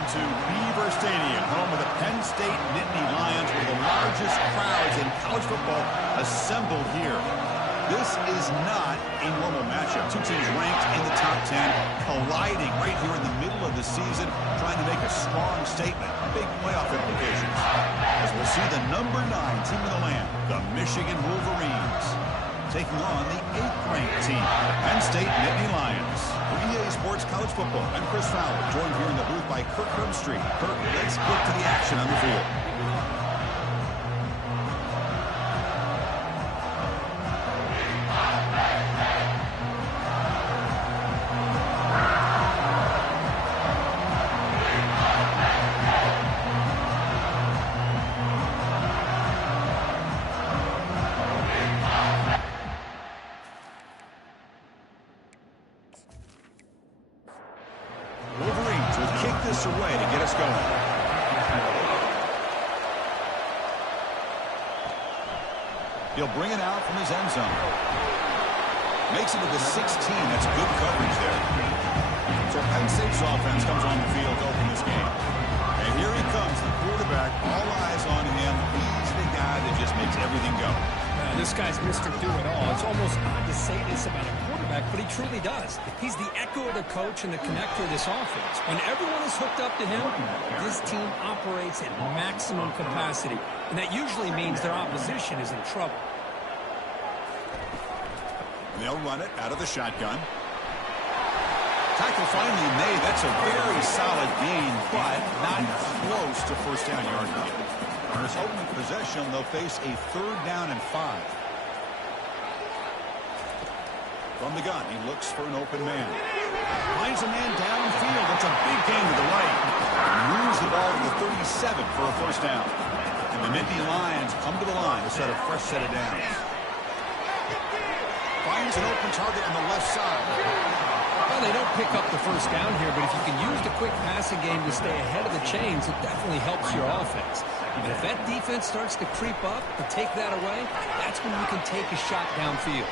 welcome to Beaver Stadium, home of the Penn State Nittany Lions, one of the largest crowds in college football assembled here. This is not a normal matchup. Two teams ranked in the top 10, colliding right here in the middle of the season, trying to make a strong statement, big playoff implications. As we'll see the number 9 team in the land, the Michigan Wolverines, taking on the 8th-ranked team, the Penn State Nittany Lions. For EA Sports College Football, I'm Chris Fowler, joined here in the booth by Kirk Herbstreit. Kirk, let's get to the action on the field. Away to get us going. He'll bring it out from his end zone. Makes it to the 16. That's good coverage there. So Penn State's offense comes on the field to open this game. And here he comes, the quarterback. All eyes on him. He's the guy that just makes everything go. This guy's Mr. Do-It-All. It's almost odd to say this about a quarterback, but he truly does. He's the echo of the coach and the connector of this offense. When everyone is hooked up to him, this team operates at maximum capacity, and that usually means their opposition is in trouble. They'll run it out of the shotgun. Tackle finally made. That's a very solid gain, but not close to first down yardage. On his opening possession, they'll face a 3rd down and 5. From the gun, he looks for an open man. Finds a man downfield. That's a big gain to the right. Moves the ball to the 37 for a first down. And the Nittany Lions come to the line to set a fresh set of downs. Finds an open target on the left side. Well, they don't pick up the first down here, but if you can use the quick passing game to stay ahead of the chains, it definitely helps your offense. And if that defense starts to creep up and take that away, that's when you can take a shot downfield.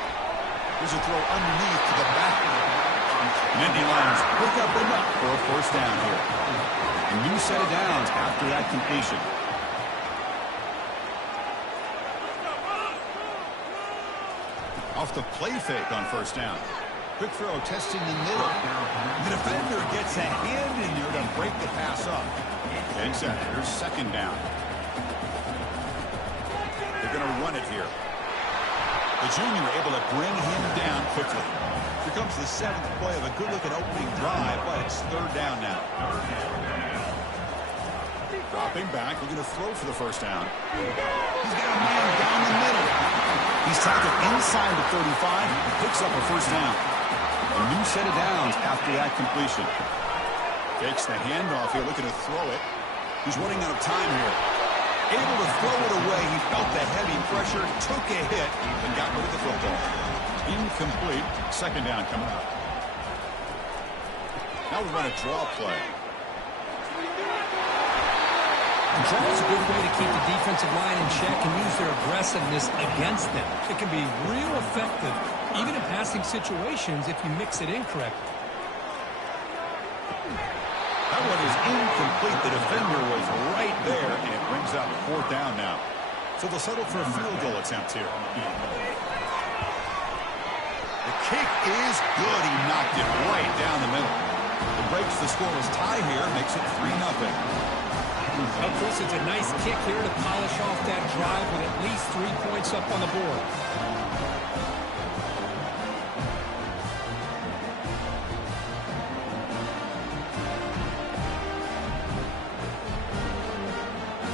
Here's a throw underneath to the back. Nittany Lions pick up enough for a first down here. A new set of downs after that completion. Off the play fake on first down. Quick throw testing the middle. The defender gets a hand in there to break the pass up. And set. Here's 2nd down. They're going to run it here. The junior able to bring him down quickly. Here comes the 7th play of a good-looking opening drive, but it's 3rd down now. Dropping back, looking to throw for the first down. He's got a man down the middle. He's tackled inside the 35, picks up a first down. A new set of downs after that completion. Takes the handoff here, looking to throw it. He's running out of time here. Able to throw it away. He felt the heavy pressure, took a hit, and got rid of the football. Incomplete. 2nd down coming up. Now we run a draw play. A draw is a good way to keep the defensive line in check and use their aggressiveness against them. It can be real effective, even in passing situations, if you mix it in correctly. That one is incomplete. The defender was right there, and it brings up 4th down now. So they'll settle for a field goal attempt here. The kick is good. He knocked it right down the middle. It breaks the scoreless tie here, makes it 3-0. Well, Chris, it's a nice kick here to polish off that drive with at least 3 points up on the board.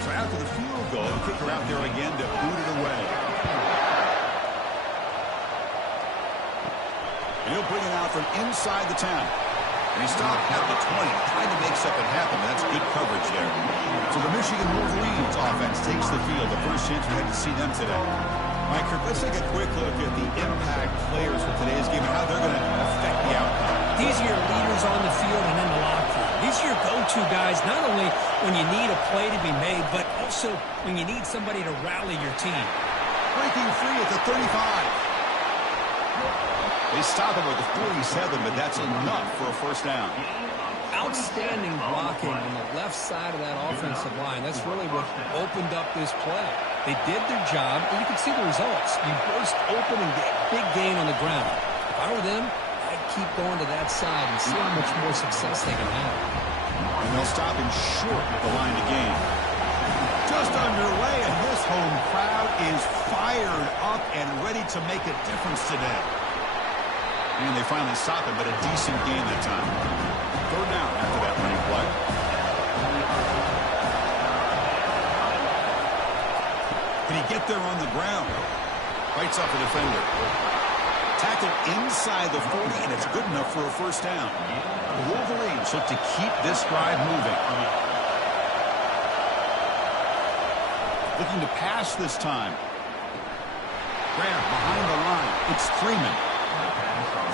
So after the field goal, the kicker out there again to boot it away. And he'll bring it out from inside the 10. And he stopped at the 20, trying to make something happen. That's good coverage there. So the Michigan Wolverines offense takes the field. The first chance we had to see them today. Mike, let's take a quick look at the impact players for today's game and how they're going to affect the outcome. These are your leaders on the field and in the locker room. These are your go-to guys, not only when you need a play to be made, but also when you need somebody to rally your team. Breaking free at the 35. They stop him at the 47, but that's enough for a first down. Outstanding blocking on the left side of that offensive line. That's really what opened up this play. They did their job, and you can see the results. You burst open and get a big gain on the ground. If I were them, I'd keep going to that side and see how much more success they can have. And they'll stop him short at the line to gain. Just underway, and this home crowd is fired up and ready to make a difference today. And they finally stop him, but a decent gain that time. Third down after that running play. Can he get there on the ground? Bites off the defender. Tackle inside the 40, and it's good enough for a first down. The Wolverines look to keep this drive moving. Looking to pass this time. Graham behind the line. It's Freeman.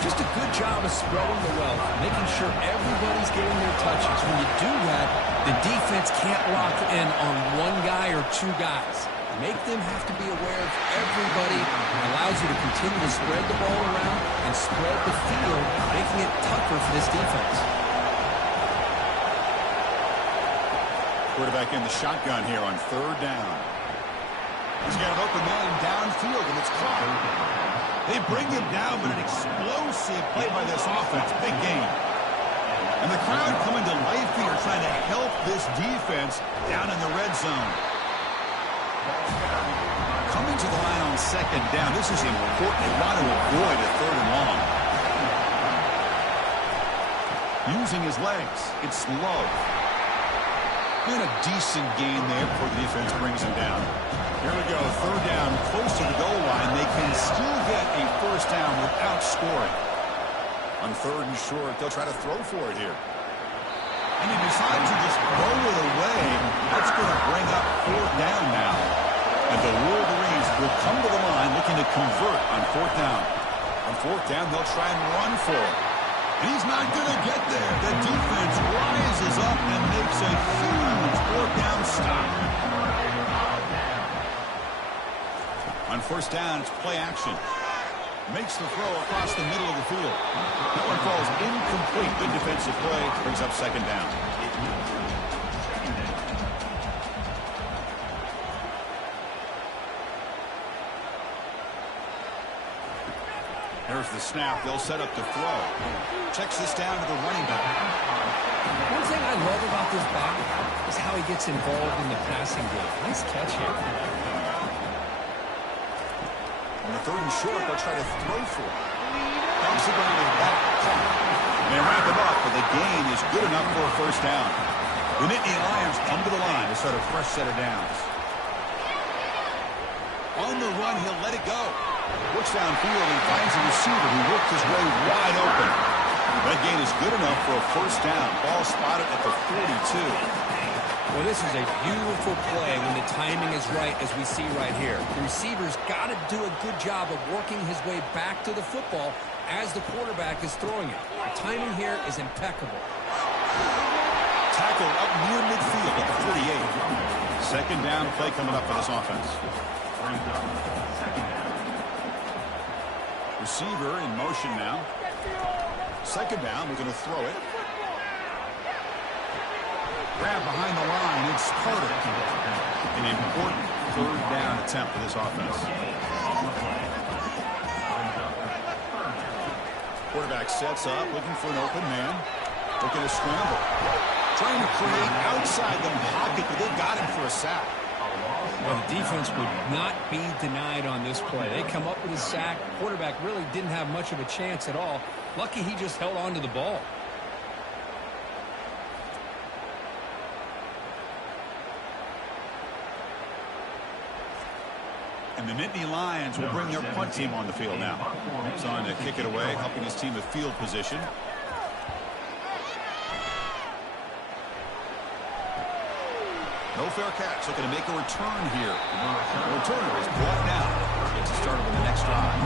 Just a good job of spreading the wealth, making sure everybody's getting their touches. When you do that, the defense can't lock in on one guy or two guys. Make them have to be aware of everybody. It allows you to continue to spread the ball around and spread the field, making it tougher for this defense. Quarterback in the shotgun here on third down. He's got an open man downfield, and it's caught. They bring him down, but an explosive play by this offense. Big game. And the crowd coming to life here, trying to help this defense down in the red zone. Coming to the line on second down. This is important. They want to avoid a third and long. Using his legs. It's Love. And a decent gain there before the defense brings him down. Here we go, third down, close to the goal line. They can still get a first down without scoring. On third and short, they'll try to throw for it here. And he decides to just throw it away. That's going to bring up fourth down now. And the Wolverines will come to the line looking to convert on fourth down. On fourth down, they'll try and run for it. And he's not going to get there. The defense rises up and makes a huge fourth down stop. On first down, it's play action. Makes the throw across the middle of the field. That one falls incomplete. Good defensive play. Brings up second down. There's the snap. They'll set up to throw. Checks this down to the running back. One thing I love about this back is how he gets involved in the passing game. Nice catch here. On the third and short, they'll try to throw for it. Bumps the ground and back. They wrap him up, but the gain is good enough for a first down. The Nittany Lions come to the line to start a fresh set of downs. On the run, he'll let it go. Looks downfield and finds a receiver who worked his way wide open. That gain is good enough for a first down. Ball spotted at the 42. Well, this is a beautiful play when the timing is right, as we see right here. The receiver's got to do a good job of working his way back to the football as the quarterback is throwing it. The timing here is impeccable. Tackle up near midfield at the 48. Second down play coming up for this offense. Receiver in motion now. Second down, we're going to throw it. Grab behind the line, it's Carter. An important third down attempt for this offense. Quarterback sets up, looking for an open man. Looking to scramble. Trying to create outside the pocket, but they got him for a sack. Well, the defense would not be denied on this play. They come up with a sack. Quarterback really didn't have much of a chance at all. Lucky he just held on to the ball. And the Nittany Lions will bring their punt team on the field now. It's on to kick it away, helping his team with field position. No fair catch, looking to make a return here. The returner is brought down. Gets it started with the next drive.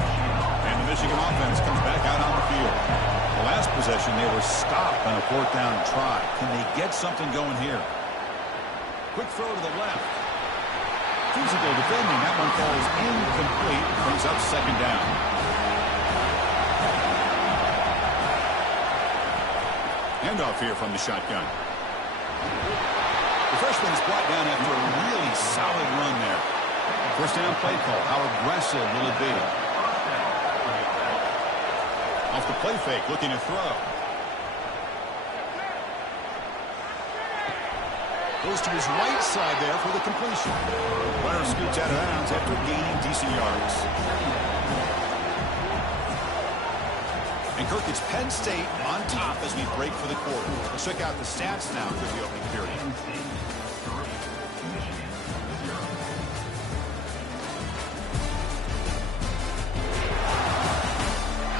And the Michigan offense comes back out on the field. The last possession, they were stopped on a fourth down try. Can they get something going here? Quick throw to the left. Physical defending. That one falls incomplete. Brings up second down. Handoff here from the shotgun. The freshman is brought down after a really solid run there. First down play call. How aggressive will it be? Off the play fake, looking to throw. Goes to his right side there for the completion. Runner scoots out of bounds after gaining decent yards. And Kirk, it's Penn State on top as we break for the quarter. Let's check out the stats now for the opening period.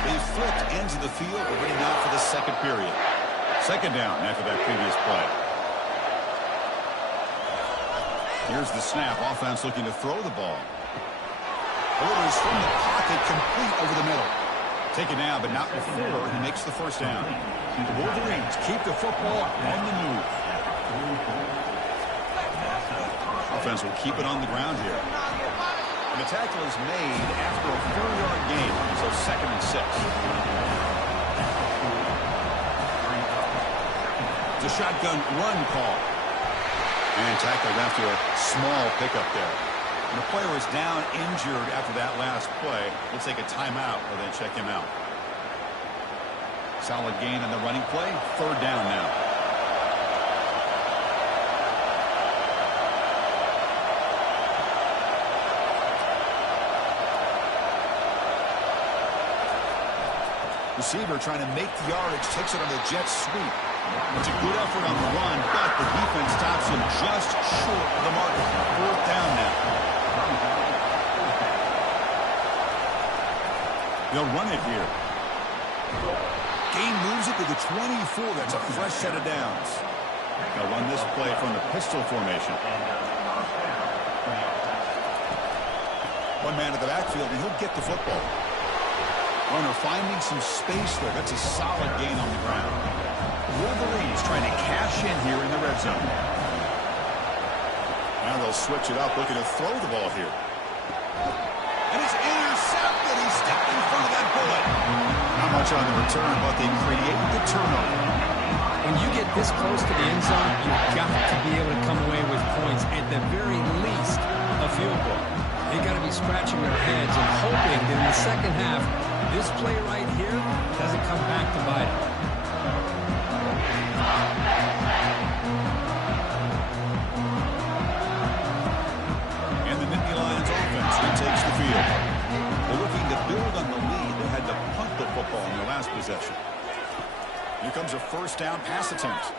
They flipped into the field, but ready now for the second period. Second down after that previous play. Here's the snap. Offense looking to throw the ball. Delivers from the pocket, complete over the middle. Taken down, but not before he makes the first down. The Wolverines keep the football on the move. Offense will keep it on the ground here. And the tackle is made after a 4-yard gain, so 2nd and 6. It's a shotgun run call. And tackled after a small pickup there. And the player is down injured after that last play. We'll take a timeout or then check him out. Solid gain on the running play. 3rd down now. Receiver trying to make the yardage. Takes it on the jet sweep. It's a good effort on the run, but the defense stops him just short of the marker. 4th down now. They'll run it here. Gain moves it to the 24. That's a fresh set of downs. They'll run this play from the pistol formation. One man at the backfield, and he'll get the football. Runner finding some space there. That's a solid gain on the ground. Wolverines trying to cash in here in the red zone. Now they'll switch it up, looking to throw the ball here. And it's intercepted. He stepped in front of that bullet. Not much on the return, but they created the turnover. When you get this close to the end zone, you've got to be able to come away with points, at the very least, a field goal. They got to be scratching their heads and hoping that in the second half, this play right here doesn't come back to bite them. And the Nittany Lions offense retakes the field. They're looking to build on the lead. They had to punt the football in their last possession. Here comes a first down pass attempt.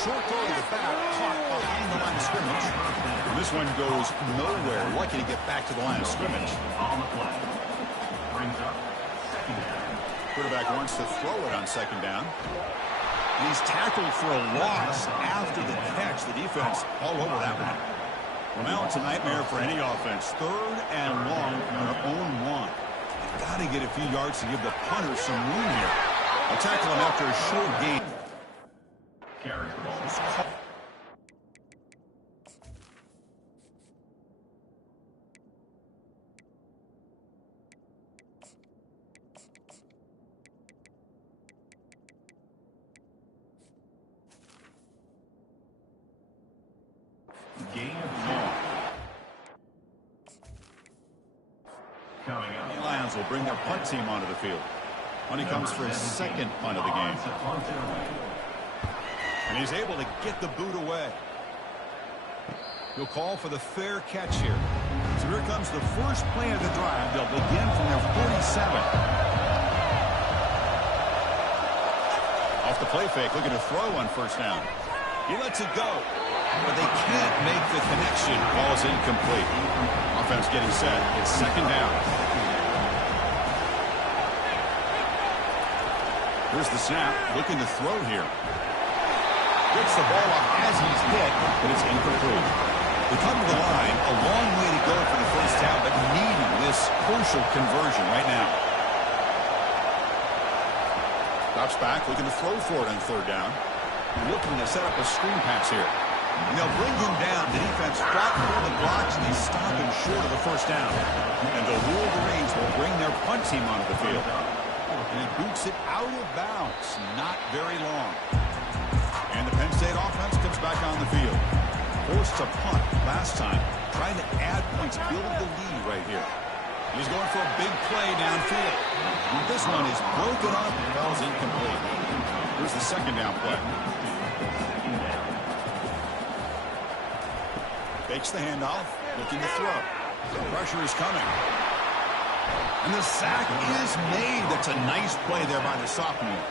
Short throw to the back, caught behind the line of scrimmage. And this one goes nowhere. Lucky to get back to the line of scrimmage. Quarterback wants to throw it on 2nd down. And he's tackled for a loss after the catch. The defense all over that one. Well, now it's a nightmare for any offense. 3rd and long on their own 1. They've got to get a few yards to give the punter some room here. They'll tackle him after a short gain. The Lions will bring their punt team onto the field. Money comes for his 2nd punt of the game. And he's able to get the boot away. He'll call for the fair catch here. So here comes the first play of the drive. They'll begin from their 47. Off the play fake, looking to throw on 1st down. He lets it go, but they can't make the connection. Ball's incomplete. Offense getting set. It's 2nd down. Here's the snap, looking to throw here. Gets the ball up as he's hit, but it's incomplete. They come to the line, a long way to go for the first down, but needing this crucial conversion right now. Drops back, looking to throw for it on 3rd down. Looking to set up a screen pass here. And they'll bring him down. The defense fought through the blocks, and they stop him short of the first down. And the Wolverines will bring their punt team onto the field. And he boots it out of bounds. Not very long. And the Penn State offense comes back on the field. Forced to punt last time. Trying to add points, build the lead right here. He's going for a big play downfield. This one is broken up and falls incomplete. Here's the second down play. Fakes the handoff, looking to throw. The pressure is coming. And the sack is made. That's a nice play there by the sophomore.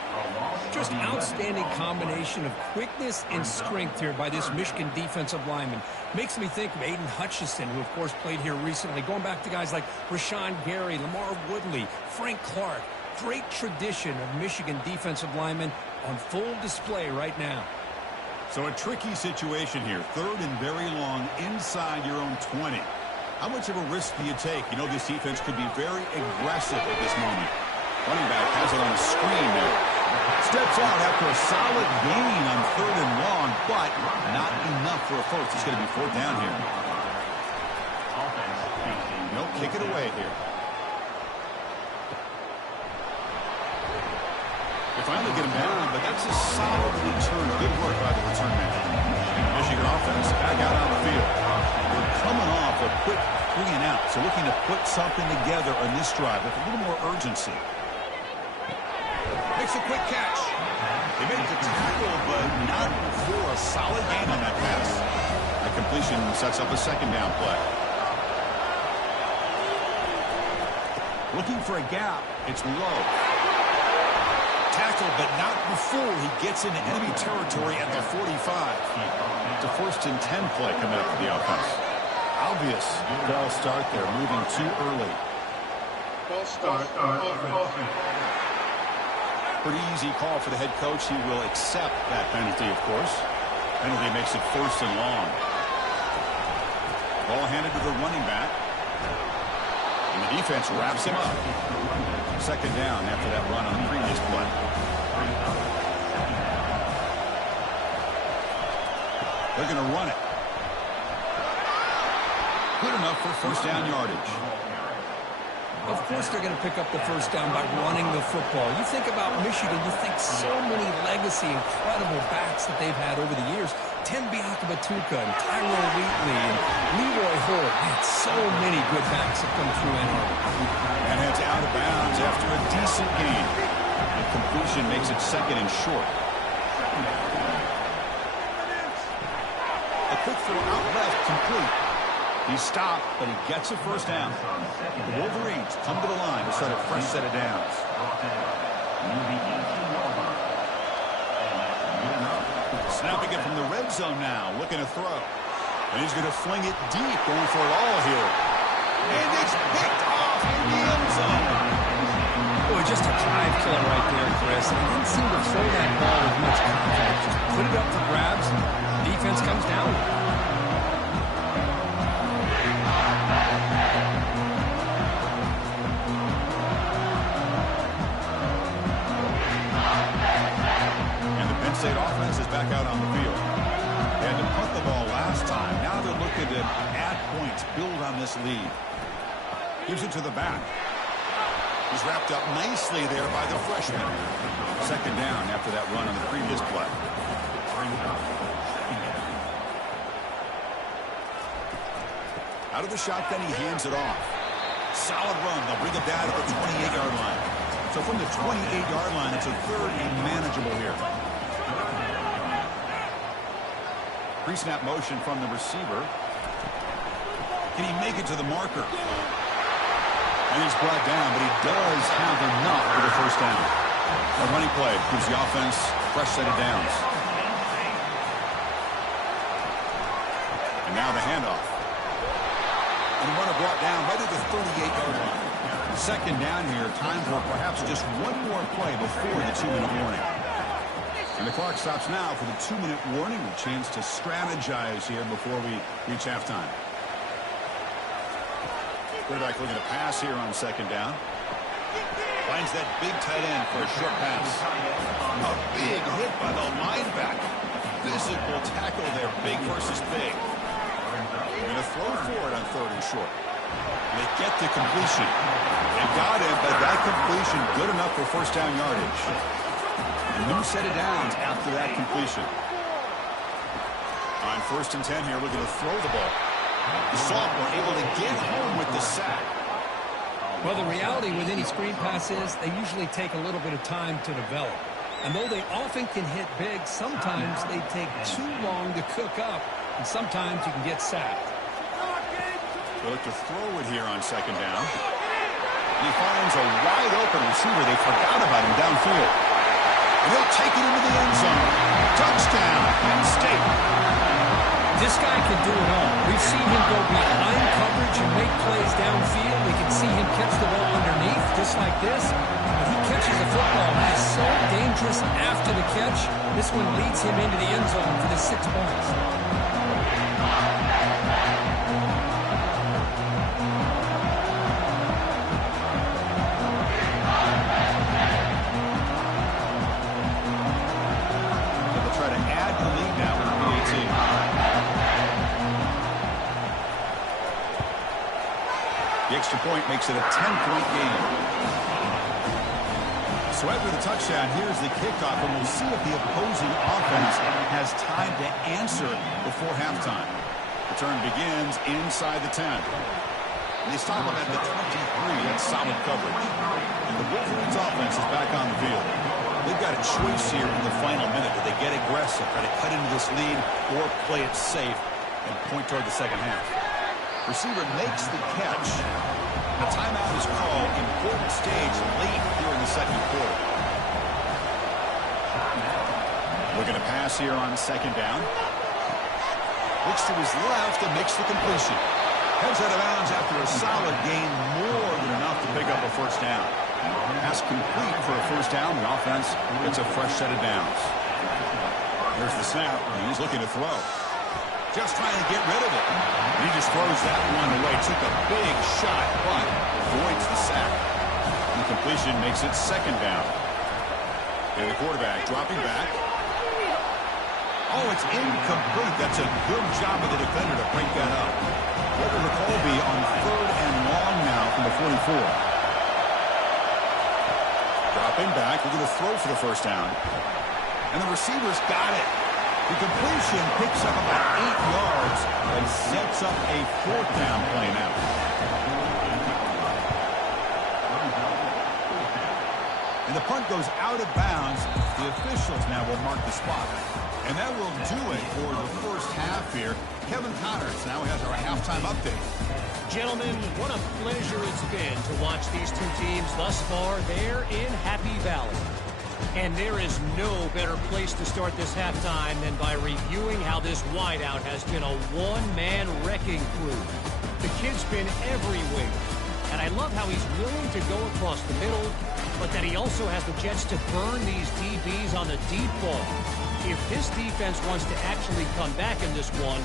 Just outstanding combination of quickness and strength here by this Michigan defensive lineman. Makes me think of Aiden Hutchinson, who, of course, played here recently. Going back to guys like Rashawn Gary, Lamar Woodley, Frank Clark. Great tradition of Michigan defensive linemen on full display right now. So a tricky situation here. Third and very long inside your own 20. How much of a risk do you take? You know, this defense could be very aggressive at this moment. Running back has it on a screen now. Steps out after a solid gain on third and long, but not enough for a first. It's going to be fourth down here. Nope, kick it away here. They finally get him down, but that's a solid return. Good work by the return man. Michigan offense back out on the field. We're coming off a quick 3 and out, so looking to put something together on this drive with a little more urgency. Makes a quick catch. He made the tackle, but not for a solid gain on that pass. That completion sets up a second down play. Looking for a gap. It's low. Tackled, but not before he gets into enemy territory at the 45. It's a first and 10 play coming up for the offense. Obvious false start there, moving too early. False start. Pretty easy call for the head coach. He will accept that penalty, of course. Penalty makes it first and long. Ball handed to the running back. And the defense wraps him up. Second down after that run on the previous play. They're going to run it. Good enough for first down yardage. Of course they're going to pick up the first down by running the football. You think about Michigan, you think so many legacy, incredible backs that they've had over the years. Tim Biakabatuka and Tyrone Wheatley and Leroy Hoare. Man, so many good backs have come through Ann Arbor. And heads out of bounds after a decent gain. The completion makes it second and short. A quick throw out left, complete. He stopped, but he gets a first down. The Wolverines come to the line to start a fresh set of downs. Snapping it from the red zone now, looking to throw. And he's going to fling it deep, going for it all here. And it's picked off in the end zone. Boy, just a drive killer right there, Chris. He didn't seem to throw that ball with much confidence. Just put it up for grabs, and the defense comes down. State offense is back out on the field. They had to punt the ball last time. Now they're looking to add points, build on this lead. Gives it to the back. He's wrapped up nicely there by the freshman. Second down after that run on the previous play. Out of the shotgun, he hands it off. Solid run. They'll bring it down to the 28-yard line. So from the 28-yard line, it's a third and manageable here. Pre-snap motion from the receiver. Can he make it to the marker? And he's brought down, but he does have enough for the first down. A running play gives the offense a fresh set of downs. And now the handoff. And the runner brought down right at the 38-yard line. Second down here, time for perhaps just one more play before the 2-minute warning. And the clock stops now for the 2-minute warning. A chance to strategize here before we reach halftime. Quarterback looking to pass here on second down. Finds that big tight end for a short pass. A big hit by the linebacker. Physical tackle there, big versus big. They're going to throw for it on third and short. They get the completion. They got him, but that completion good enough for first down yardage. A new set of downs after that completion. On 1st and 10 here, looking to throw the ball. The sophomore able to get home with the sack. Well, the reality with any screen pass is they usually take a little bit of time to develop. And though they often can hit big, sometimes they take too long to cook up, and sometimes you can get sacked. They look to throw it here on 2nd down. He finds a wide-open receiver. They forgot about him downfield. And he'll take it into the end zone. Touchdown, Penn State. This guy can do it all. We've seen him go behind coverage and make plays downfield. We can see him catch the ball underneath, just like this. When he catches the football, he's so dangerous after the catch. This one leads him into the end zone for the 6 points. They'll try to add the lead now with the 18. The extra point makes it a 10-point game. So after the touchdown, here's the kickoff, and we'll see if the opposing offense has time to answer before halftime. Return begins inside the 10. And they stop him at the 23. That's solid coverage. And the Wolverines offense is back on the field. They've got a choice here in the final minute. Do they get aggressive, try to cut into this lead, or play it safe and point toward the second half? Receiver makes the catch. The timeout is called. Important stage late here in the second quarter. Looking to pass here on 2nd down. Looks to his left and makes the completion. Heads out of bounds after a solid gain, more than enough to pick up a first down. Pass complete for a first down. The offense gets a fresh set of downs. There's the snap. He's looking to throw. Just trying to get rid of it. He just throws that one away. Took a big shot, but avoids the sack. The completion makes it 2nd down. And the quarterback dropping back. Oh, it's incomplete. That's a good job of the defender to break that up. What will the call be on 3rd and long now from the 44? Dropping back. We're going to throw for the first down. And the receiver's got it. The completion picks up about 8 yards and sets up a 4th down play now. And the punt goes out of bounds. The officials now will mark the spot. And that will do it for the first half here. Kevin Connors now has our halftime update. Gentlemen, what a pleasure it's been to watch these two teams thus far there in Happy Valley. And there is no better place to start this halftime than by reviewing how this wideout has been a one-man wrecking crew. The kid's been everywhere, and I love how he's willing to go across the middle, but that he also has the jets to burn these DBs on the deep ball. If this defense wants to actually come back in this one,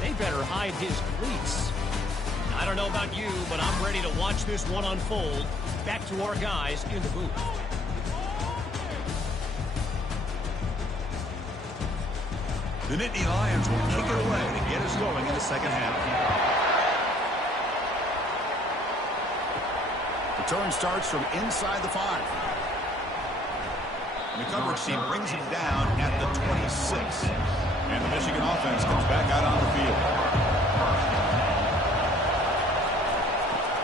they better hide his cleats. I don't know about you, but I'm ready to watch this one unfold. Back to our guys in the booth. The Nittany Lions will kick it away to get us going in the second half. Return starts from inside the 5. And the coverage team brings him down at the 26. And the Michigan offense comes back out on the field.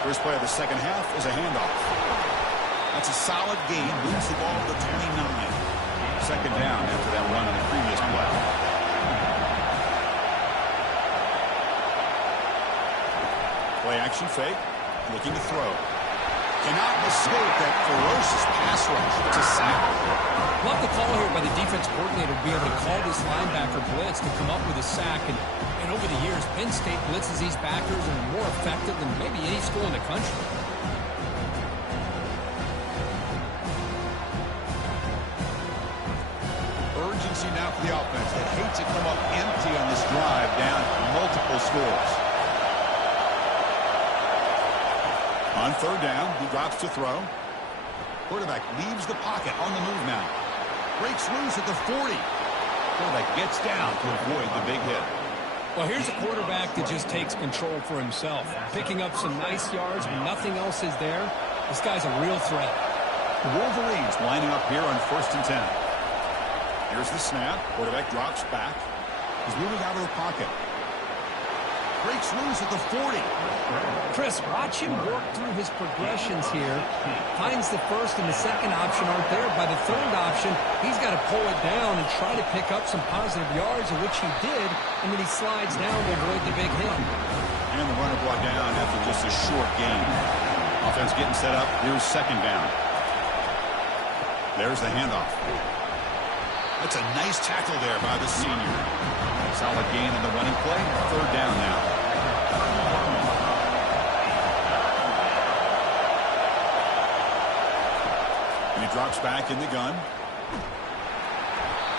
First play of the second half is a handoff. That's a solid gain. Moves the ball to the 29. 2nd down after that run on the previous play. Play action fake, looking to throw. Cannot mistake that ferocious pass rush. It's a sack. Love the call here by the defense coordinator to be able to call this linebacker blitz to come up with a sack. And over the years, Penn State blitzes these backers and are more effective than maybe any school in the country. Urgency now for the offense. They hate to come up empty on this drive, down multiple scores. On 3rd down, he drops to throw. Quarterback leaves the pocket on the move now. Breaks loose at the 40. Quarterback gets down to avoid the big hit. Well, here's a quarterback that just takes control for himself, picking up some nice yards when nothing else is there. This guy's a real threat. The Wolverines lining up here on 1st and 10. Here's the snap. Quarterback drops back. He's moving out of the pocket. Breaks loose at the 40. Chris, watch him work through his progressions here. Finds the first and the second option aren't there. By the third option, he's got to pull it down and try to pick up some positive yards, of which he did, and then he slides down to avoid the big hit. And the runner brought down after just a short gain. Offense getting set up. Here's 2nd down. There's the handoff. That's a nice tackle there by the senior. Solid gain in the running play. 3rd down now. And he drops back in the gun.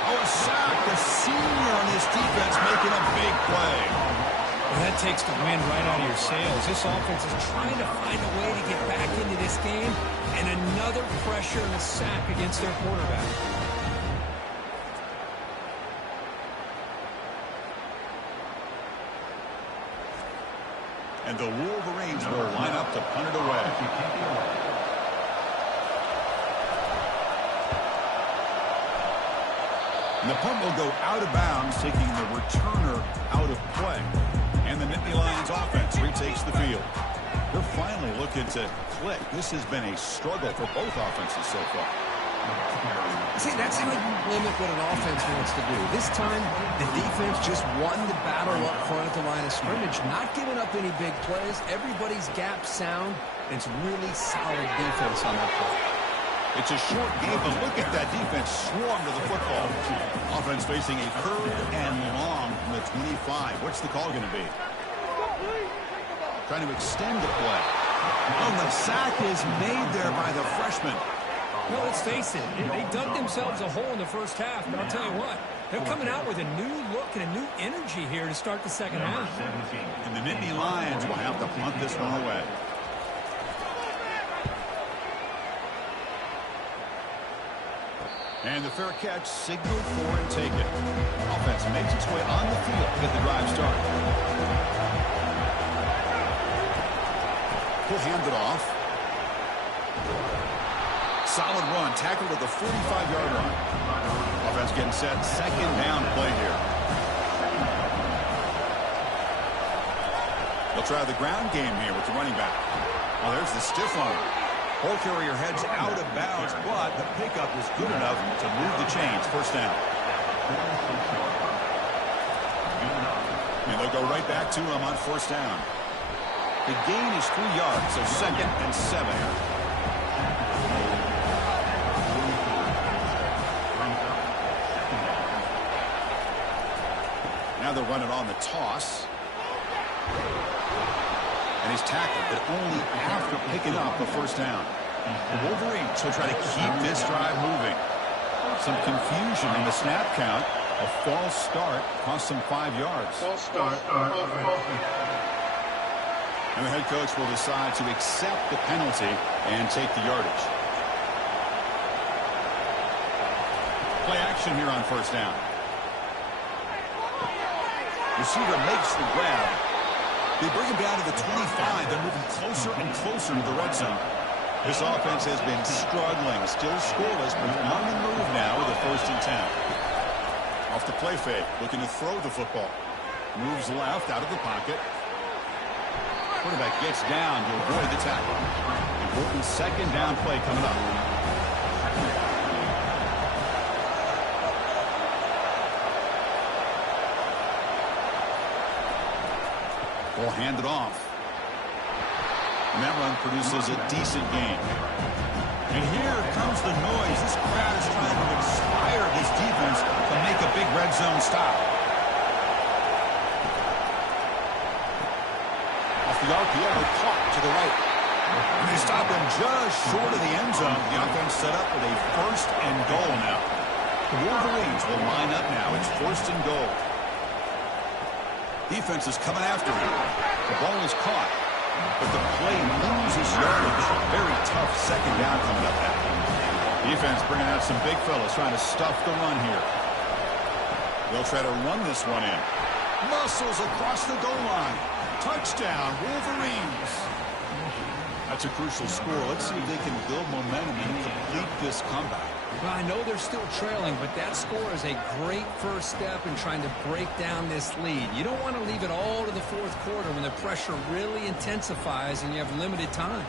Oh, a sack. The senior on his defense making a big play. Well, that takes the wind right out of your sails. This offense is trying to find a way to get back into this game, and another pressure and a sack against their quarterback. And the Wolverines will line up to punt it away. And the punt will go out of bounds, taking the returner out of play. And the Nittany Lions offense retakes the field. They're finally looking to click. This has been a struggle for both offenses so far. See, that's how you limit what an offense wants to do. This time, the defense just won the battle up front at the line of scrimmage, not giving up any big plays. Everybody's gap sound, and it's really solid defense on that play. It's a short game, but look at that defense swarm to the football. Offense facing a 3rd and long from the 25. What's the call going to be? Trying to extend the play. Oh, the sack is made there by the freshman. Well, let's face it, they dug themselves a hole in the first half, but I'll tell you what, they're coming out with a new look and a new energy here to start the second half. And the Nittany Lions will have to punt this one away. And the fair catch signaled for and taken. Offense makes its way on the field to get the drive started. He'll hand it off. Solid run, tackled at the 45-yard line. Offense getting set, 2nd down play here. They'll try the ground game here with the running back. Oh, there's the stiff arm. Ball carrier heads out of bounds, but the pickup is good enough to move the chains. 1st down. And they'll go right back to him on 1st down. The gain is 3 yards, so 2nd and 7. Now they'll run it on the toss. And he's tackled, but only after picking up the 1st down. The Wolverines will try to keep this drive moving. Some confusion in the snap count. A false start cost them 5 yards. False start. And the head coach will decide to accept the penalty and take the yardage. Play action here on 1st down. Receiver makes the grab. They bring him down to the 25. They're moving closer and closer to the red zone. This offense has been struggling, still scoreless, but on the move now with a 1st and 10. Off the play fake, looking to throw the football. Moves left out of the pocket. Quarterback gets down to avoid the tackle. Important 2nd down play coming up. Ball handed off. And that run produces a decent gain. And here comes the noise. This crowd is trying to inspire this defense to make a big red zone stop. Off the RPO, caught to the right. And they stop him just short of the end zone. The offense set up with a 1st and goal now. The Wolverines will line up now. It's 1st and goal. Defense is coming after him. The ball is caught, but the play loses yardage. Very tough 2nd down coming up now. Defense bringing out some big fellas trying to stuff the run here. They'll try to run this one in. Muscles across the goal line. Touchdown, Wolverines. That's a crucial score. Let's see if they can build momentum and complete this comeback. Well, I know they're still trailing, but that score is a great first step in trying to break down this lead. You don't want to leave it all to the fourth quarter when the pressure really intensifies and you have limited time.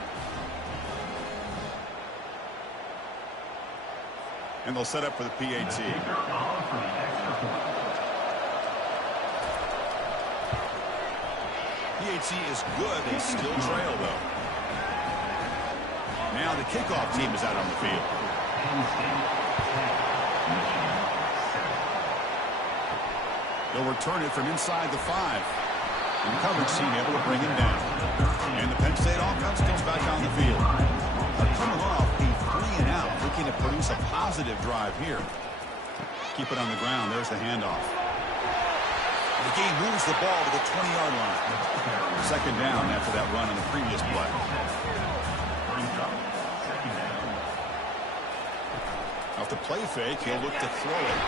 And they'll set up for the PAT. PAT is good. They still trail, though. Now the kickoff team is out on the field. They'll return it from inside the 5. And the coverage team able to bring him down. And the Penn State offense comes back on the field. They're coming off a 3-and-out, looking to produce a positive drive here. Keep it on the ground. There's the handoff. The game moves the ball to the 20-yard line. Second down after that run on the previous play. Off the play fake, he'll look to throw it.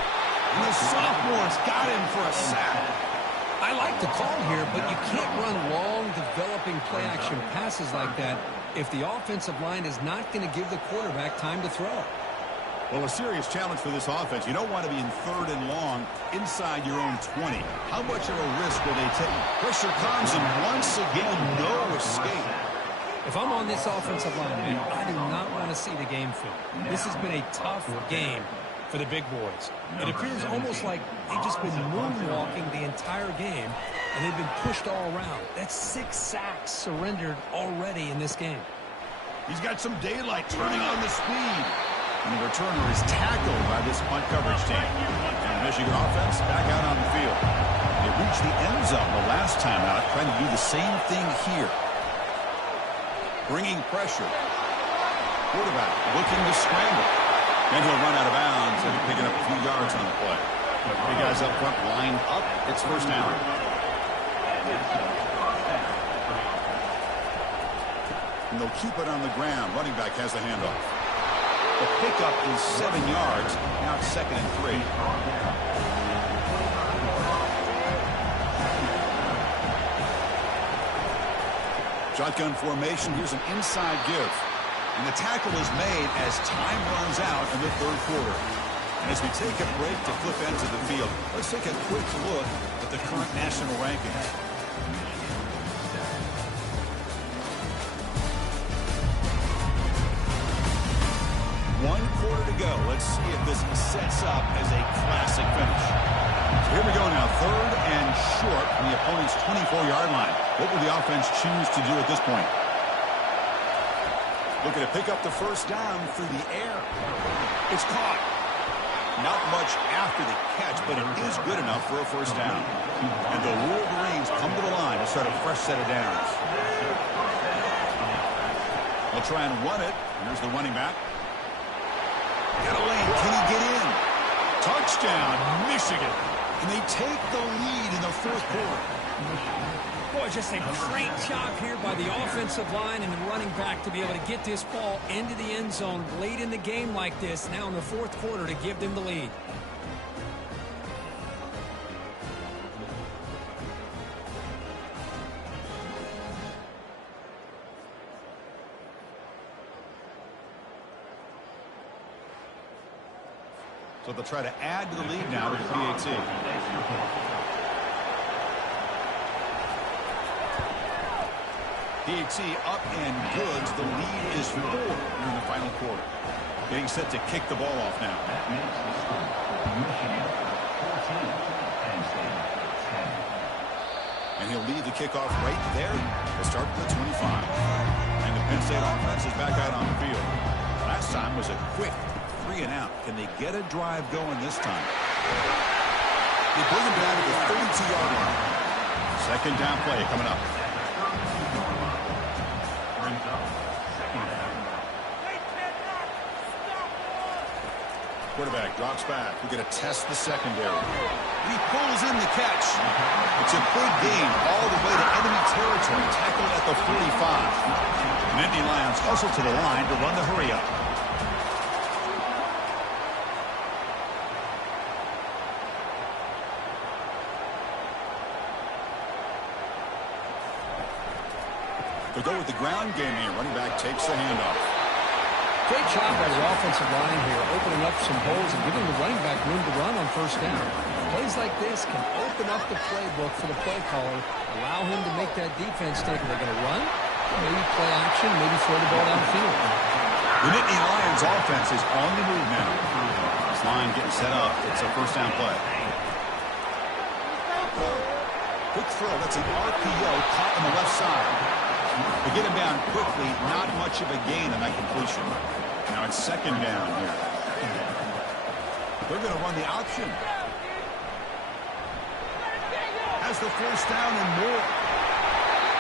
And the sophomore's got him for a sack. I like the call here, but you can't run long, developing play-action passes like that if the offensive line is not going to give the quarterback time to throw. Well, a serious challenge for this offense. You don't want to be in 3rd and long inside your own 20. How much of a risk will they take? Pressure comes, and once again, no escape. If I'm on this offensive line, man, I do not want to see the game film. This has been a tough game for the big boys. It appears almost like they've just been moonwalking the entire game, and they've been pushed all around. That's 6 sacks surrendered already in this game. He's got some daylight turning on the speed. And the returner is tackled by this punt coverage team. And the Michigan offense back out on the field. They reached the end zone the last time out, trying to do the same thing here. Bringing pressure. Quarterback looking to scramble. And he'll run out of bounds and picking up a few yards on the play. Big guys up front lined up. It's first down. And they'll keep it on the ground. Running back has the handoff. The pickup is 7 yards. Now it's 2nd and 3. Shotgun formation. Here's an inside give. And the tackle is made as time runs out in the 3rd quarter. And as we take a break to flip ends of the field, let's take a quick look at the current national rankings. One quarter to go. Let's see if this sets up as a classic finish. So here we go now. 3rd and short from the opponent's 24-yard line. What will the offense choose to do at this point? Looking to pick up the first down through the air. It's caught. Not much after the catch, but it is good enough for a first down. And the Wolverines come to the line to start a fresh set of downs. They'll try and run it. Here's the running back. Got a lane. Can he get in? Touchdown, Michigan. And they take the lead in the 4th quarter. Boy, just a great job here by the offensive line and the running back to be able to get this ball into the end zone late in the game like this, now in the 4th quarter, to give them the lead. So they'll try to add to the lead now to the PAT. PAT up and good. The lead is 4 in the final quarter. Getting set to kick the ball off now. And he'll lead the kickoff right there to start the 25. And the Penn State offense is back out on the field. Last time was a quick 3-and-out. Can they get a drive going this time? They bring him down to the 32-yard line. Second down play coming up. Quarterback drops back. We're going to test the secondary. He pulls in the catch. It's a big gain all the way to enemy territory. Tackled at the 45. And Nittany Lions hustle to the line to run the hurry up. They go with the ground game here. Running back takes the handoff. Great job by the offensive line here, opening up some holes and giving the running back room to run on first down. Plays like this can open up the playbook for the play caller, allow him to make that defense think they're going to run, maybe play action, maybe throw the ball downfield. The Nittany Lions offense is on the move now. This line getting set up. It's a first down play. Quick throw. That's an RPO caught on the left side. They get him down quickly. Not much of a gain on that completion. Now it's second down here. They're going to run the option. Has the first down and more.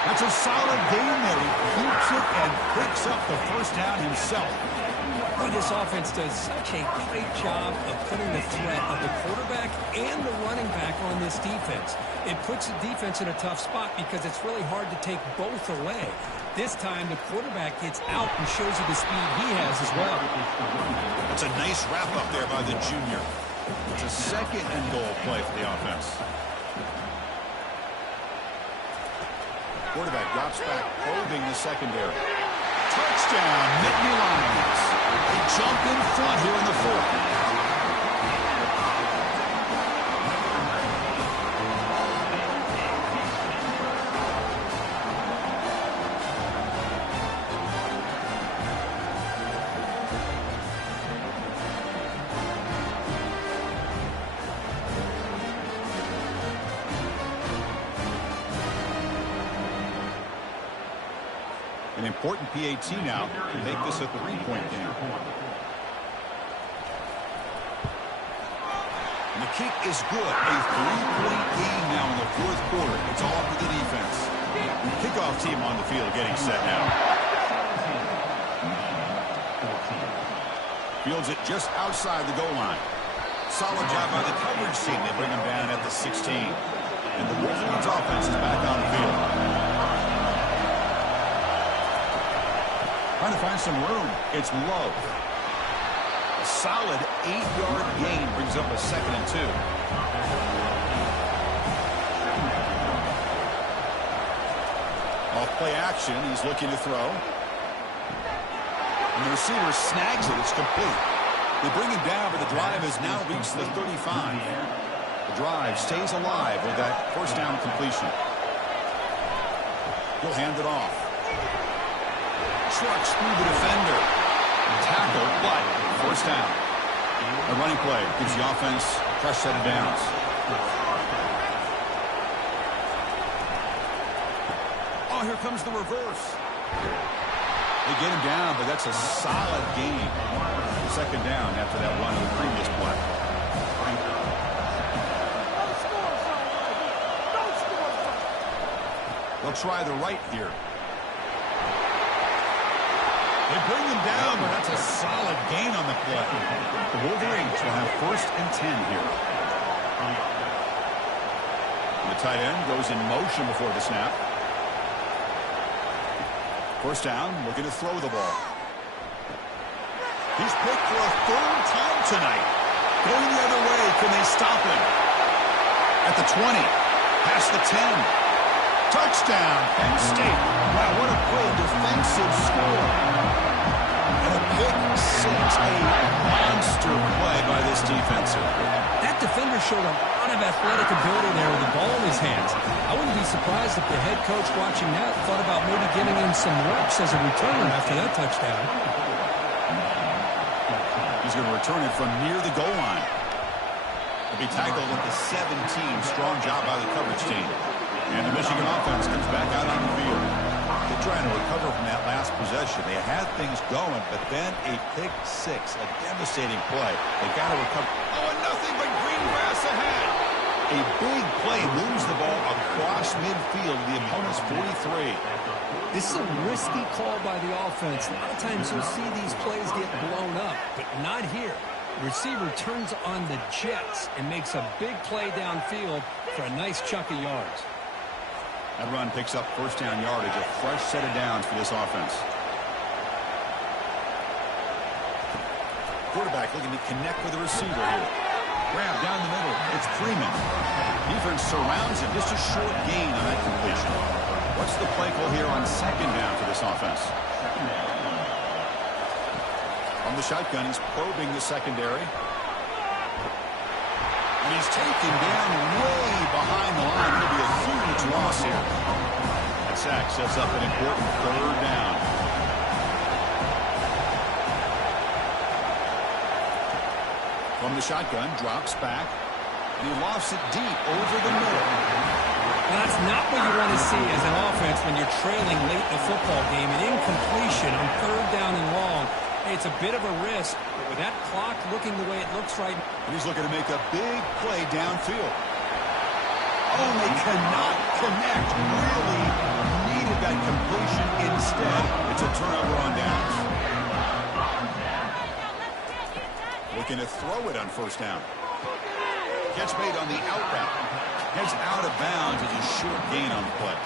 That's a solid gain there. He keeps it and picks up the first down himself. Boy, this offense does such a great job of putting the threat of the quarterback and the running back on this defense. It puts the defense in a tough spot because it's really hard to take both away. This time, the quarterback gets out and shows you the speed he has as well. That's a nice wrap-up there by the junior. It's a second and goal play for the offense. Quarterback drops back, probing the secondary. Touchdown, Nittany Lions. They jump in front here in the fourth. An important PAT now to make this a three-point game. And the kick is good. A three-point game now in the fourth quarter. It's all up to the defense. Kickoff team on the field getting set now. Fields it just outside the goal line. Solid job by the coverage team. They bring him down at the 16. And the Wolverines offense is back on the field. Trying to find some room. It's Love. A solid 8-yard gain brings up a 2nd and 2. Off play action. He's looking to throw. And the receiver snags it. It's complete. They bring him down, but the drive has now reached the 35. The drive stays alive with that first down completion. He'll hand it off. Trucks through the defender. Tackle, but first down. A running play gives the offense a fresh set of downs. Oh, here comes the reverse. They get him down, but that's a solid gain. Second down after that run of the previous play. They'll try the right here. They bring him down, but that's a solid gain on the play. The Wolverines will have 1st and 10 here. The tight end goes in motion before the snap. First down, looking to throw the ball. He's picked for a 3rd time tonight. Going the other way, can they stop him? At the 20, past the 10. Touchdown, Penn State. Wow, what a great defensive score. And a pick six, a monster play by this defensive. That defender showed a lot of athletic ability there with the ball in his hands. I wouldn't be surprised if the head coach watching that thought about maybe giving him some reps as a returner after that touchdown. He's going to return it from near the goal line. He'll be tackled at the 17. Strong job by the coverage team. And the Michigan offense comes back out on the field. They're trying to recover from that last possession. They had things going, but then a pick six, a devastating play. They got to recover. Oh, and nothing but green grass ahead. A big play moves the ball across midfield, the opponent's 43. This is a risky call by the offense. A lot of times you'll see these plays get blown up, but not here. The receiver turns on the jets and makes a big play downfield for a nice chunk of yards. That run picks up first down yardage, a fresh set of downs for this offense. Quarterback looking to connect with the receiver here. Grab down the middle. It's Freeman. Defense surrounds him. Just a short gain on that completion. What's the play call here on second down for this offense? On the shotgun, he's probing the secondary. And he's taken down way behind the line. It'll be a huge loss here. That sack sets up an important third down. From the shotgun, drops back. And he lofts it deep over the middle. Well, that's not what you want to see as an offense when you're trailing late in the football game. An incompletion on third down and long. Hey, it's a bit of a risk, but with that clock looking the way it looks right now. He's looking to make a big play downfield. Oh, they cannot connect. Really needed that completion. Instead, it's a turnover on downs. Looking to throw it on first down. Catch made on the out route. Heads out of bounds as a short gain on the play.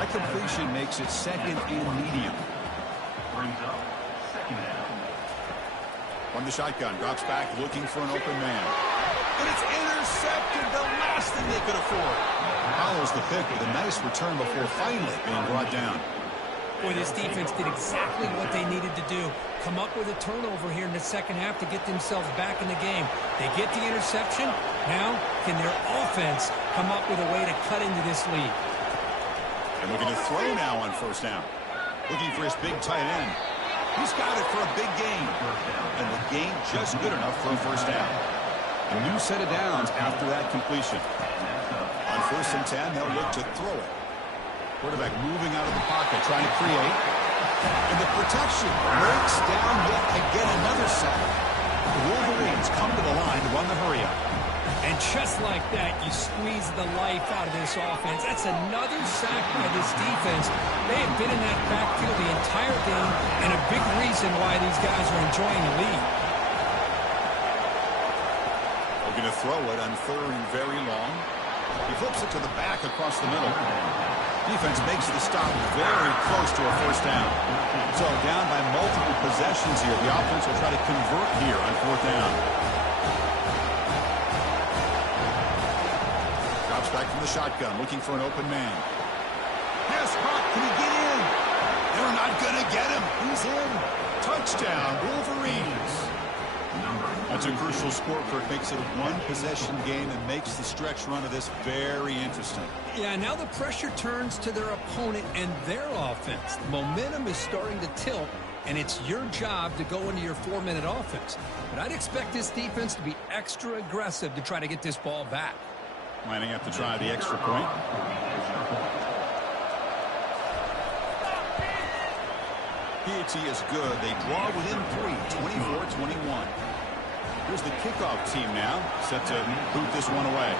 That completion makes it second and medium. Brings up second down. From the shotgun, drops back looking for an open man. And it's intercepted, the last thing they could afford. Follows the pick with a nice return before finally being brought down. Boy, this defense did exactly what they needed to do. Come up with a turnover here in the second half to get themselves back in the game. They get the interception. Now, can their offense come up with a way to cut into this lead? And looking to throw now on first down. Looking for his big tight end. He's got it for a big gain. And the gain just good enough for a first down. A new set of downs after that completion. On first and 10, they'll look to throw it. Quarterback moving out of the pocket, trying to create. And the protection breaks down yet again, another sack. The Wolverines come to the line to run the hurry-up. And just like that, you squeeze the life out of this offense. That's another sack by this defense. They have been in that backfield the entire game, and a big reason why these guys are enjoying the lead. Looking to throw it on third and very long. He flips it to the back across the middle. Defense makes the stop very close to a first down. So down by multiple possessions here. The offense will try to convert here on fourth down. Drops back from the shotgun, looking for an open man. Yes, Hawk, can he get in? They're not going to get him. He's in. Touchdown, Wolverines. That's a crucial score for it. Makes it a one-possession game and makes the stretch run of this very interesting. Yeah, now the pressure turns to their opponent and their offense. The momentum is starting to tilt, and it's your job to go into your 4-minute offense. But I'd expect this defense to be extra aggressive to try to get this ball back. Lining up to try the extra point. PAT is good. They draw within 3, 24-21. Here's the kickoff team now, set to boot this one away.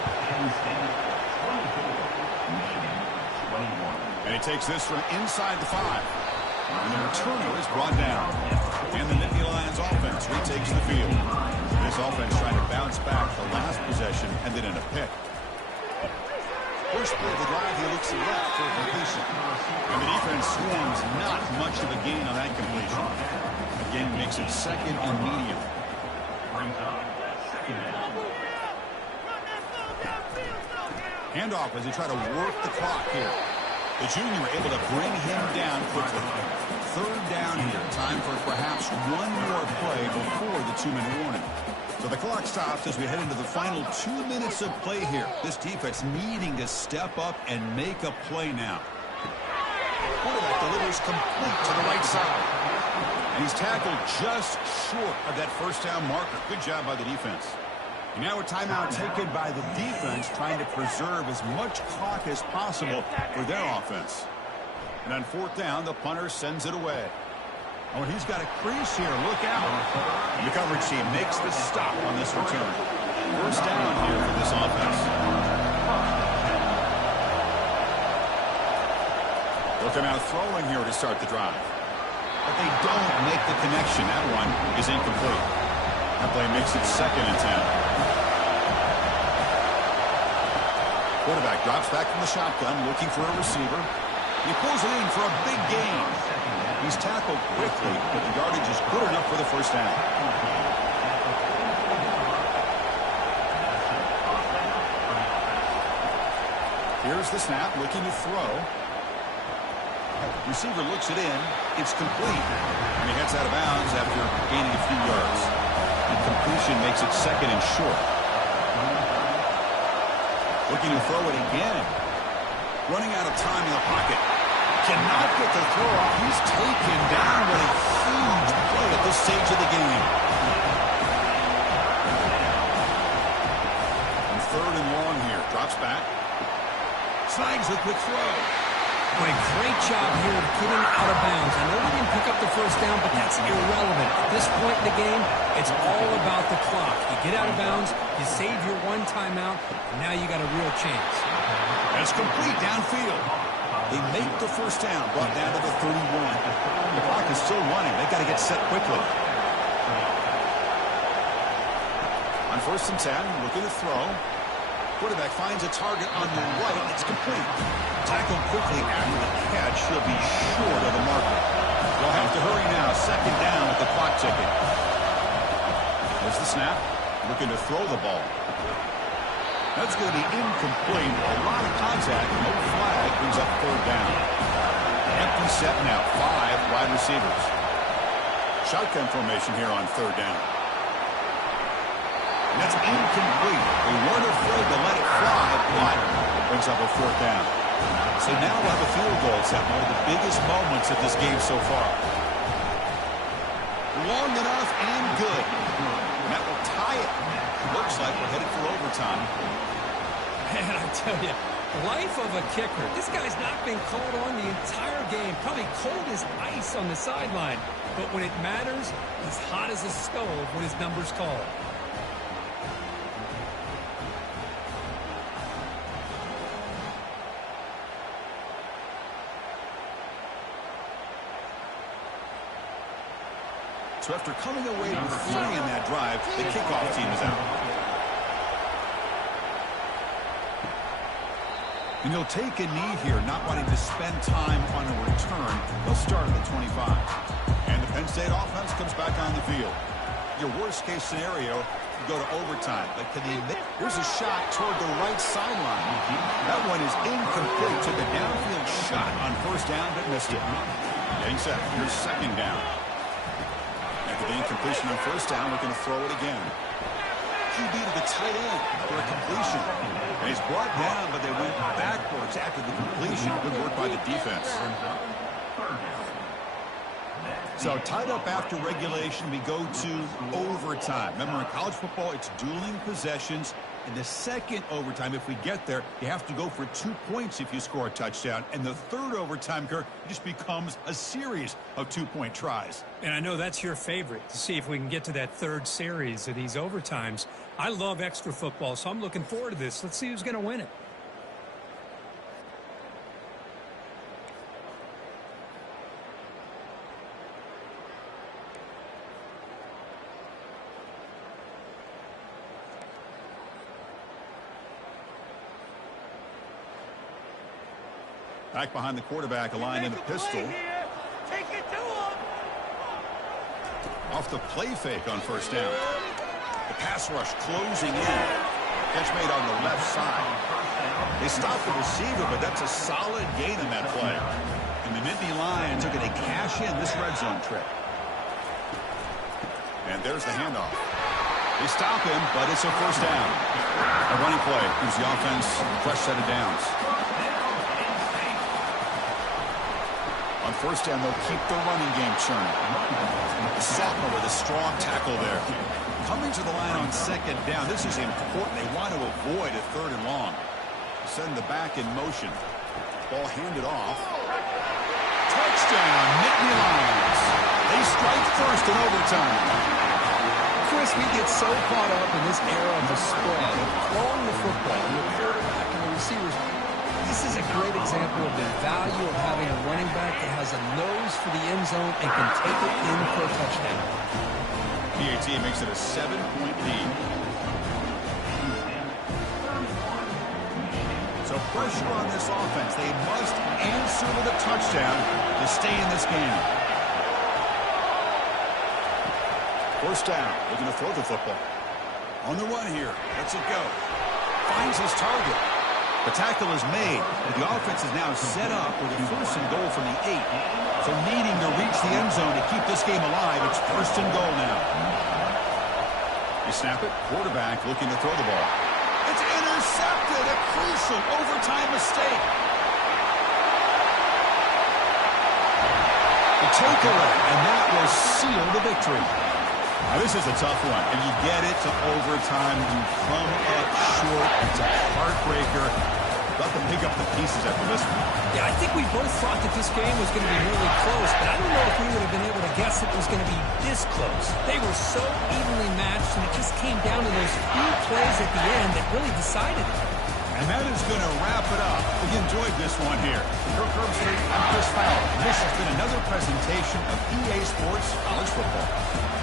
And he takes this from inside the 5. And the returner is brought down. And the Nittany Lions offense retakes the field. This offense trying to bounce back the last possession, and then in a pick. First play of the drive, he looks left for a completion. And the defense swarms not much of a gain on that completion. Again, makes it second and medium. Handoff as they try to work the clock here. The junior able to bring him down quickly. Third down here. Time for perhaps one more play before the 2-minute warning. So the clock stops as we head into the final 2 minutes of play here. This defense needing to step up and make a play now. Quarterback delivers complete to the right side. And he's tackled just short of that first down marker. Good job by the defense. And now a timeout taken by the defense, trying to preserve as much clock as possible for their offense. And on fourth down, the punter sends it away. Oh, and he's got a crease here. Look out. The coverage team makes the stop on this return. First down here for this offense. Looking out throwing here to start the drive. But they don't make the connection. That one is incomplete. That play makes it second and 10. Quarterback drops back from the shotgun, looking for a receiver. He pulls it in for a big gain. He's tackled quickly, but the yardage is good enough for the first down. Here's the snap, looking to throw. Receiver looks it in. It's complete. And he heads out of bounds after gaining a few yards. And completion makes it second and short. Looking to throw it again. Running out of time in the pocket. Cannot get the throw off. He's taken down with a huge play at this stage of the game. And third and long here. Drops back. Slides a quick throw. Boy, great job here of getting out of bounds. I know we didn't pick up the first down, but that's irrelevant. At this point in the game, it's all about the clock. You get out of bounds, you save your one timeout, and now you got a real chance. That's complete downfield. They make the first down, brought down to the 31. The clock is still running. They've got to get set quickly. On 1st and 10, looking to throw. Quarterback finds a target on the right. It's complete. Tackled quickly after the catch. He'll be short of the marker. They'll have to hurry now. 2nd down with the clock ticking. There's the snap. Looking to throw the ball. That's going to be incomplete. A lot of contact. No flag. Brings up 3rd down. Empty set now. 5 wide receivers. Shotgun formation here on 3rd down. And that's incomplete. They weren't afraid to let it fly, but it brings up a 4th down. So now we'll have a field goal set. One of the biggest moments of this game so far. Long enough and good. And that will tie it. Looks like we're headed for overtime. Man, I tell you, life of a kicker. This guy's not been called on the entire game. Probably cold as ice on the sideline. But when it matters, he's hot as a stove when his number's called. So after coming away with 3 in that drive, the kickoff team is out. And he'll take a knee here, not wanting to spend time on a return. They'll start at the 25. And the Penn State offense comes back on the field. Your worst-case scenario, you go to overtime. But here's a shot toward the right sideline. That one is incomplete. Took a downfield shot on 1st down, but missed it. Getting set. Here's 2nd down. The incompletion on 1st down, we're going to throw it again. QB to the tight end for a completion. And he's brought down, but they went backwards after the completion. Good work by the defense. So tied up after regulation, we go to overtime. Remember, in college football, it's dueling possessions. In the 2nd overtime, if we get there, you have to go for 2 points if you score a touchdown. And the 3rd overtime, Kirk, just becomes a series of 2-point tries. And I know that's your favorite, to see if we can get to that 3rd series of these overtimes. I love extra football, so I'm looking forward to this. Let's see who's going to win it. Back behind the quarterback, a line in the pistol. Take it to him. Off the play fake on 1st down. The pass rush closing in. Catch made on the left side. They stopped the receiver, but that's a solid gain in that play. And the Nittany Lions are going to cash in this red zone trip. And there's the handoff. They stop him, but it's a 1st down. A running play gives the offense a fresh set of downs. On 1st down, they'll keep the running game churning. The sophomore with a strong tackle there. Coming to the line on 2nd down. This is important. They want to avoid a 3rd and long. Send the back in motion. Ball handed off. Touchdown, Nittany Lions. They strike first in overtime. Chris, we get so caught up in this era of the spread, of throwing the football, and the quarterback and the receivers. This is a great example of the value of having a running back that has a nose for the end zone and can take it in for a touchdown. PAT makes it a 7-point lead. So pressure on this offense. They must answer with a touchdown to stay in this game. 1st down. Looking to throw the football. On the run here. Lets it go. Finds his target. The tackle is made. The offense is now set up with a 1st and goal from the 8. So needing to reach the end zone to keep this game alive, it's 1st and goal now. You snap it, quarterback looking to throw the ball. It's intercepted, a crucial overtime mistake. The takeaway, and that will seal the victory. Now, this is a tough one. If you get it to overtime, you come up short. It's a heartbreaker. Let them pick up the pieces after this one. Yeah, I think we both thought that this game was going to be really close, but I don't know if we would have been able to guess it was going to be this close. They were so evenly matched, and it just came down to those few plays at the end that really decided it. And that is going to wrap it up. We enjoyed this one here. For Herbstreit, I'm Chris Fowler. This has been another presentation of EA Sports College Football.